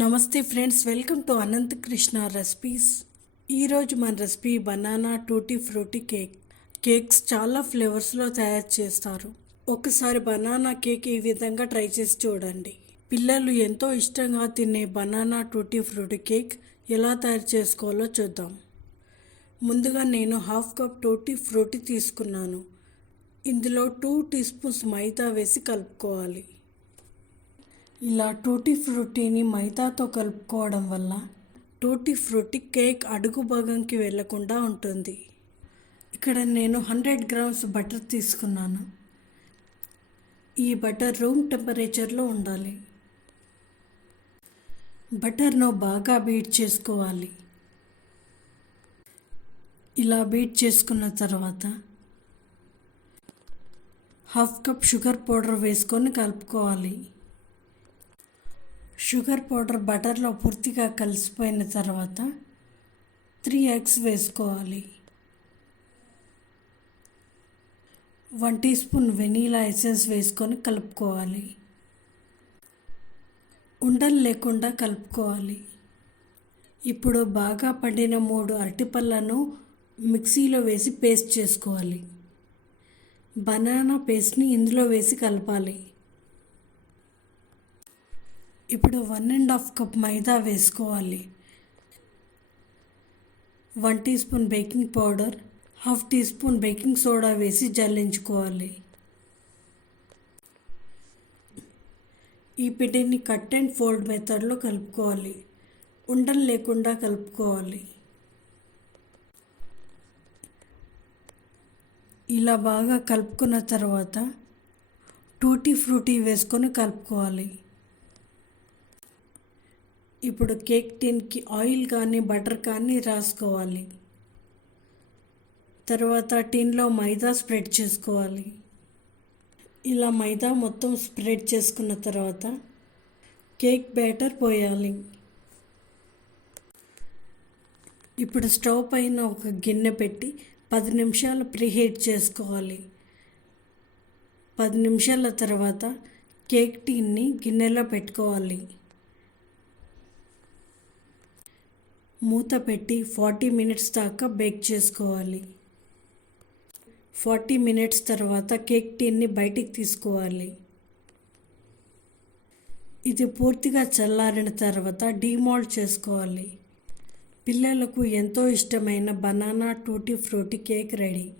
నమస్తే friends welcome to Anant Krishna recipes. ఈరోజు మన recipe banana tutti frutti cake. Cakes చాలా ఫ్లేవర్స్లో తయారు చేస్తారు. ఒకసారి బనానా కేక్ ఈ విధంగా ట్రై చేసి చూడండి. పిల్లలు ఎంతో ఇష్టంగా తినే బనానా టూటీ ఫ్రూటీ కేక్ ఎలా తయారు చేసుకోవాలో చూద్దాం. ముందుగా నేను హాఫ్ కప్ టూటీ ఫ్రూటీ తీసుకున్నాను. ఇందులో టూ టీ స్పూన్స్ మైదా వేసి కలుపుకోవాలి. ఇలా టూటీ ఫ్రూటీని మైదాతో కలుపుకోవడం వల్ల టూటీ ఫ్రూటీ కేక్ అడుగు భాగంకి వెళ్ళకుండా ఉంటుంది. ఇక్కడ నేను హండ్రెడ్ గ్రామ్స్ బటర్ తీసుకున్నాను. ఈ బటర్ రూమ్ టెంపరేచర్లో ఉండాలి. బటర్ను బాగా బీట్ చేసుకోవాలి. ఇలా బీట్ చేసుకున్న తర్వాత హాఫ్ కప్ షుగర్ పౌడర్ వేసుకొని కలుపుకోవాలి. షుగర్ పౌడర్ బటర్లో పూర్తిగా కలిసిపోయిన తర్వాత త్రీ ఎగ్స్ వేసుకోవాలి. One teaspoon vanilla essence వేసుకొని కలుపుకోవాలి. ఉండలు లేకుండా కలుపుకోవాలి. ఇప్పుడు బాగా పండిన మూడు అరటిపళ్ళను మిక్సీలో వేసి పేస్ట్ చేసుకోవాలి. బనానా పేస్ట్ని ఇందులో వేసి కలపాలి. ఇప్పుడు one and half cup maida వేసుకోవాలి. One teaspoon baking powder half teaspoon baking soda వేసి జల్లించుకోవాలి. ఈ పిండిని కట్ అండ్ ఫోల్డ్ మెథడ్లో కలుపుకోవాలి. ఉండలు లేకుండా కలుపుకోవాలి. ఇలా బాగా కలుపుకున్న తర్వాత టూటీ ఫ్రూటీ వేసుకొని కలుపుకోవాలి. ఇప్పుడు కేక్ టిన్కి ఆయిల్ కానీ బటర్ కానీ రాసుకోవాలి. తర్వాత టిన్లో మైదా స్ప్రెడ్ చేసుకోవాలి. ఇలా మైదా మొత్తం స్ప్రెడ్ చేసుకున్న తర్వాత కేక్ బ్యాటర్ పోయాలి. ఇప్పుడు స్టవ్ పైన ఒక గిన్నె పెట్టి పది నిమిషాలు ప్రీహీట్ చేసుకోవాలి. పది నిమిషాల తర్వాత కేక్ టీని గిన్నెలో పెట్టుకోవాలి. మూత పెట్టి ఫార్టీ మినిట్స్ దాకా బేక్ చేసుకోవాలి. ఫార్టీ మినిట్స్ తర్వాత కేక్ టీన్ని బయటికి తీసుకోవాలి. ఇది పూర్తిగా చల్లారిన తర్వాత డీమాల్ట్ చేసుకోవాలి. పిల్లలకు ఎంతో ఇష్టమైన banana tutti frutti cake ready.